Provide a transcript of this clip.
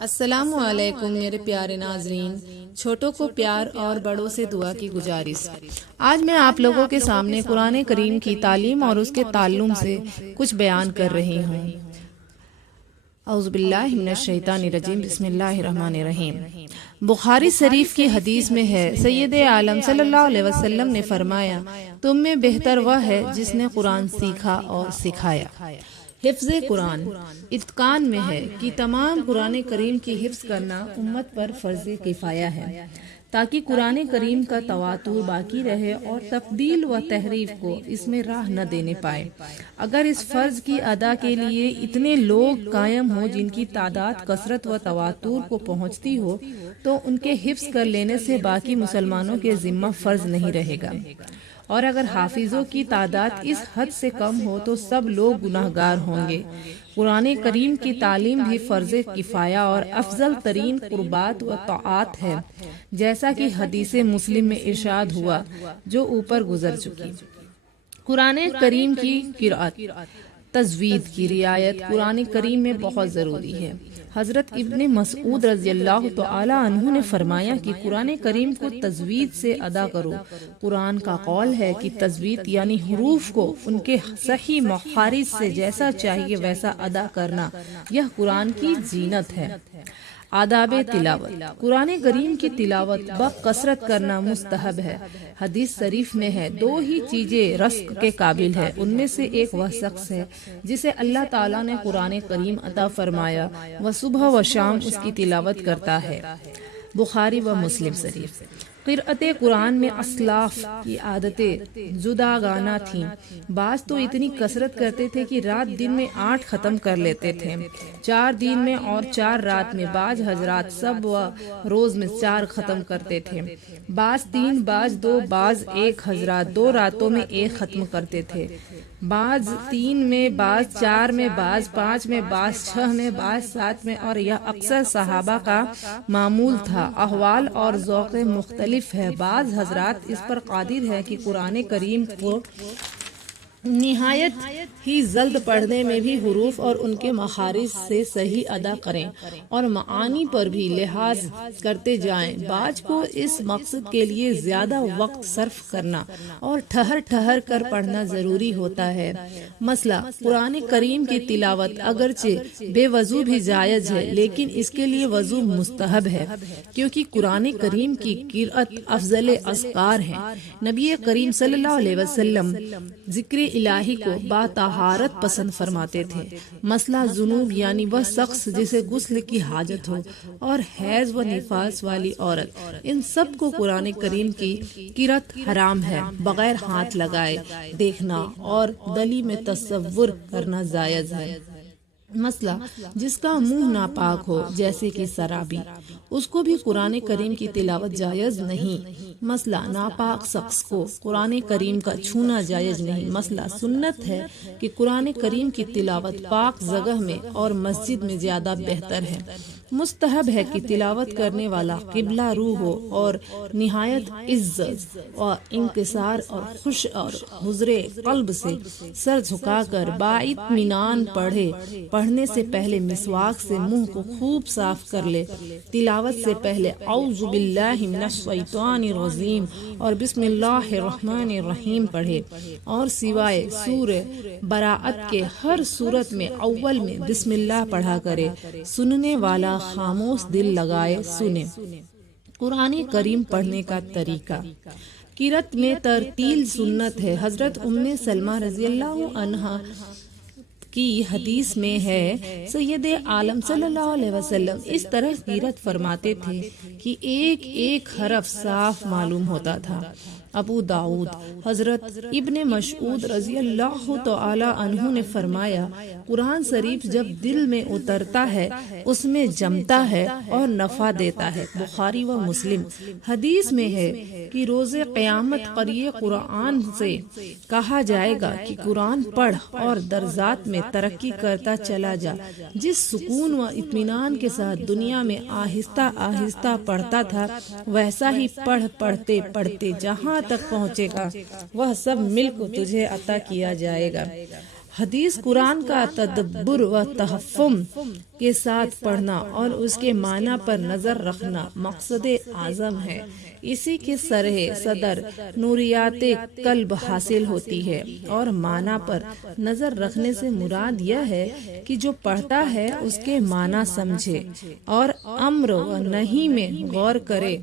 السلام علیکم میرے پیارے ناظرین، چھوٹوں کو پیار اور بڑوں سے دعا کی گزارش۔ آج میں آپ لوگوں کے سامنے قرآن کریم کی تعلیم اور اس کے تعلم سے کچھ بیان کر رہی ہوں۔ اعوذ باللہ من الشیطان الرجیم، بسم اللہ الرحمن الرحیم۔ بخاری شریف کی حدیث میں ہے، سید عالم صلی اللہ علیہ وسلم نے فرمایا، تم میں بہتر وہ ہے جس نے قرآن سیکھا اور سکھایا۔ حفظ قرآن اتقان میں ہے کہ تمام قرآن کریم کی حفظ کرنا امت پر فرض کفایہ ہے، تاکہ قرآن کریم کا تواتر باقی رہے اور تبدیل و تحریف کو اس میں راہ نہ دینے پائے۔ اگر اس فرض کی ادا کے لیے اتنے لوگ قائم ہوں جن کی تعداد کثرت و تواتر کو پہنچتی ہو، تو ان کے حفظ کر لینے سے باقی مسلمانوں کے ذمہ فرض نہیں رہے گا، اور اگر حافظوں کی تعداد اس حد سے کم ہو تو سب لوگ گناہگار ہوں گے۔ قرآن کریم کی تعلیم بھی فرض کفایہ اور افضل ترین قربات و طاعات ہے، جیسا کہ حدیث مسلم میں ارشاد ہوا جو اوپر گزر چکی۔ قرآن کریم کی قرأت تجوید کی رعایت قرآن کریم میں بہت ضروری ہے۔ حضرت ابن مسعود رضی اللہ تعالی عنہ نے فرمایا کہ قرآن کریم کو تجوید سے ادا کرو۔ قرآن کا قول ہے کہ تجوید یعنی حروف کو ان کے صحیح مخارج سے جیسا چاہیے ویسا ادا کرنا، یہ قرآن کی زینت ہے۔ آداب تلاوت قرآن کریم کی تلاوت بکثرت کرنا مستحب ہے۔ حدیث شریف میں ہے، دو ہی چیزیں رزق کے قابل ہے، ان میں سے ایک وہ شخص ہے جسے اللہ تعالیٰ نے قرآن کریم عطا فرمایا، وہ صبح و شام اس کی تلاوت کرتا ہے۔ بخاری و مسلم شریف۔ قرأت قرآن میں اسلاف کی عادتیں جداگانہ تھیں۔ بعض تو اتنی کثرت کرتے تھے کہ رات دن میں 8 ختم کر لیتے تھے، 4 دن میں اور 4 رات میں۔ بعض حضرات سب و روز میں 4 ختم کرتے تھے، بعض 3، بعض 2، بعض 1 حضرات 2 راتوں میں 1 ختم کرتے تھے، بعض 3 میں، بعض 4 میں، بعض 5 میں، بعض 6 میں، بعض 7 میں، اور یہ اکثر صحابہ کا معمول تھا۔ احوال اور ذوق مختلف ہے، بعض حضرات اس پر قادر ہے کہ قرآن کریم کو نہایت ہی جلد پڑھنے میں بھی حروف اور ان کے مخارج سے صحیح ادا کریں اور معانی پر بھی لحاظ کرتے جائیں۔ بعض کو اس مقصد کے لیے زیادہ وقت صرف کرنا اور ٹھہر ٹھہر کر پڑھنا ضروری ہوتا ہے۔ مثلا قرآن کریم کی تلاوت اگرچہ بے وضو بھی جائز ہے، لیکن اس کے لیے وضو مستحب ہے، کیونکہ قرآن کریم کی قرأت افضل اذکار ہے۔ نبی کریم صلی اللہ علیہ وسلم ذکر الہی کو باطہارت پسند فرماتے تھے۔ مسئلہ جنوب یعنی وہ شخص جسے غسل کی حاجت ہو، اور حیض و نفاس والی عورت، ان سب کو قرآن کریم کی قرأت حرام ہے۔ بغیر ہاتھ لگائے دیکھنا اور دلی میں تصور کرنا جائز ہے۔ مسئلہ جس کا منہ ناپاک ہو، جیسے کہ شرابی، اس کو بھی قرآن کریم کی تلاوت جائز نہیں۔ مسئلہ ناپاک شخص کو قرآن کریم کا چھونا جائز نہیں۔ مسئلہ سنت ہے کہ قرآن کریم کی تلاوت پاک جگہ میں اور مسجد میں زیادہ بہتر ہے۔ مستحب ہے کہ تلاوت کرنے والا قبلہ رو ہو اور نہایت عزت و انکسار اور خوش اور حضر قلب سے سر جھکا کر بااطمینان پڑھے۔ پڑھنے سے پہلے مسواک سے منہ کو خوب صاف کر لے۔ تلاوت سے پہلے اعوذ باللہ من الشیطان الرجیم اور بسم اللہ الرحمن الرحیم پڑھے، اور سوائے سورہ براءت کے ہر سورت میں اول میں بسم اللہ پڑھا کرے۔ سننے والا خاموش دل لگائے سنے۔ قرآن کریم پڑھنے کا طریقہ قرأت میں ترتیل سنت ہے۔ حضرت ام سلمہ رضی اللہ عنہا کی حدیث میں ہے، سید عالم صلی اللہ علیہ وسلم اس طرح قرأت فرماتے تھے کہ ایک ایک حرف صاف معلوم ہوتا تھا۔ ابو داؤد۔ حضرت ابن مسعود رضی اللہ تعالی عنہ نے فرمایا، قرآن شریف جب دل میں اترتا ہے اس میں جمتا ہے اور نفع دیتا ہے۔ بخاری و مسلم۔ حدیث میں ہے کہ روز قیامت قاری قرآن سے کہا جائے گا کہ قرآن پڑھ اور درجات میں ترقی کرتا چلا جا۔ جس سکون و اطمینان کے ساتھ دنیا میں آہستہ آہستہ پڑھتا تھا، ویسا ہی پڑھتے پڑھتے جہاں تک پہنچے گا وہ سب ملک تجھے عطا کیا جائے گا۔ حدیث قرآن کا تدبر و تفہم کے ساتھ پڑھنا اور اس کے معنی پر نظر رکھنا مقصد اعظم ہے۔ اسی کے صدر نوریات قلب حاصل ہوتی ہے، اور معنی پر نظر رکھنے سے مراد یہ ہے کہ جو پڑھتا ہے اس کے معنی سمجھے اور امر و نہی میں غور کرے